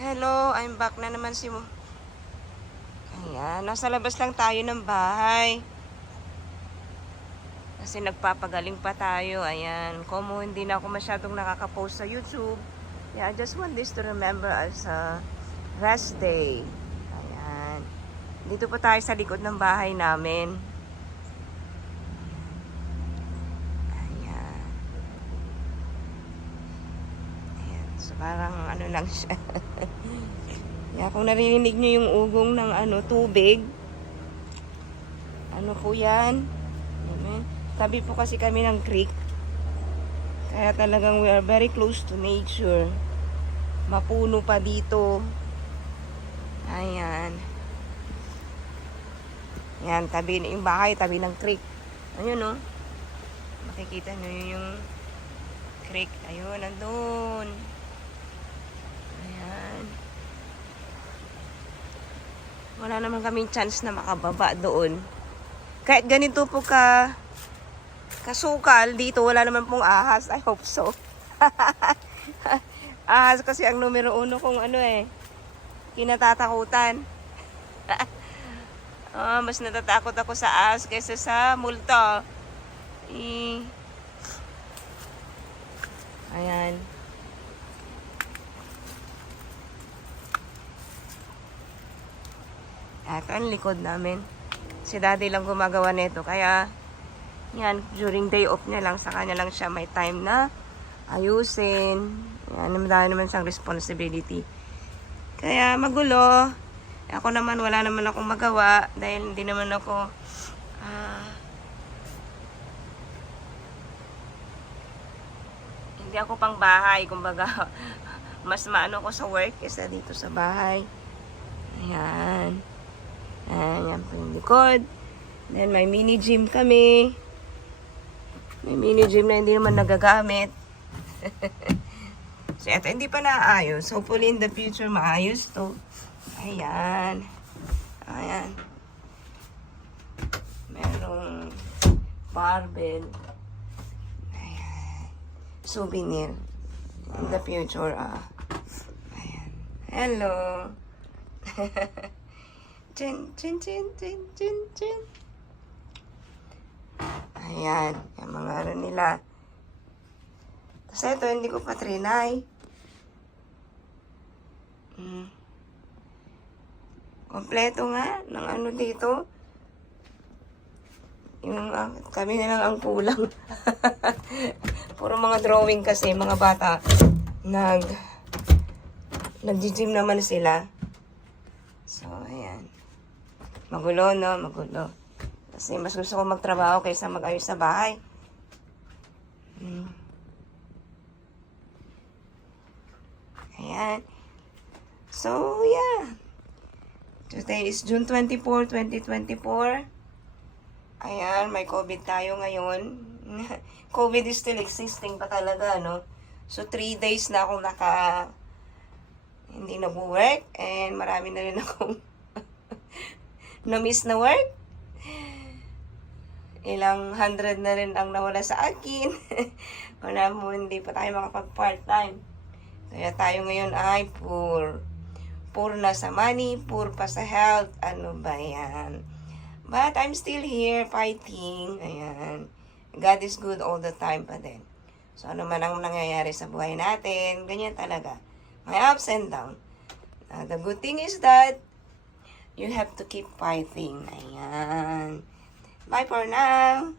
Hello, I'm back na naman si mo. Ayan, nasa labas lang tayo ng bahay. Kasi nagpapagaling pa tayo. Ayan, como hindi na ako masyadong nakaka-post sa YouTube. Yeah, I just want this to remember as a rest day. Ayan. Dito po tayo sa likod ng bahay namin. Ayan. Ayan. So parang ano lang siya. Yeah, kung narinig nyo yung ugong ng tubig, ano po yan? Amen. Tabi po kasi kami ng creek. Kaya talagang we are very close to nature. Mapuno pa dito. Ayan. Yan, tabi yung bahay, tabi ng creek. Ayun, no? Makikita nyo yung creek. Ayun, nandun. Ayan. Wala naman kaming chance na makababa doon. Kahit ganito po kasukal, dito wala naman pong ahas. I hope so. Ahas kasi ang numero uno kung kinatatakutan. Mas natatakot ako sa ahas kaysa sa multo. Ayan. Ito ang likod namin. Si daddy lang gumagawa nito. Kaya, yan, during day off niya lang, sa kanya lang siya may time na ayusin. Yan, dahil naman siyang responsibility. Kaya, magulo. Ako naman, wala naman akong magawa. Dahil hindi naman ako, hindi ako pang bahay. Kumbaga, mas maano ko sa work kaysa dito sa bahay. Ayan. Ayan po yung likod. Then, may mini gym kami. May mini gym na hindi naman nagagamit. So, ito hindi pa naayos. Hopefully, in the future, maayos to. Ayan. Ayan. Merong barbell. Ayan. Souvenir. In the future, Ayan. Hello. Chin, chin, chin, chin, chin, chin. Ayan. Yung mga nila. Tapos ito, hindi ko pa trinay. Kompleto nga ng dito. Yung kami na lang ang kulang. Puro mga drawing kasi, mga bata. Nag-gym naman sila. So, ayan. Magulo, no? Magulo. Kasi mas gusto ko magtrabaho kaysa mag-ayos sa bahay. Ayan. So, yeah. Today is June 24, 2024. Ayan, may COVID tayo ngayon. COVID is still existing pa talaga, no? So, 3 days na akong hindi nag-work. And marami na rin akong na-miss na work. Ilang 100 na rin ang nawala sa akin. Wala mo, hindi pa tayo makapag-part-time. Kaya tayo ngayon ay poor. Poor na sa money, poor pa sa health. Ano ba yan? But I'm still here fighting. Ayan. God is good all the time pa din. So ano man ang nangyayari sa buhay natin, ganyan talaga. May ups and down. The good thing is that you have to keep fighting. Ayan. Bye for now.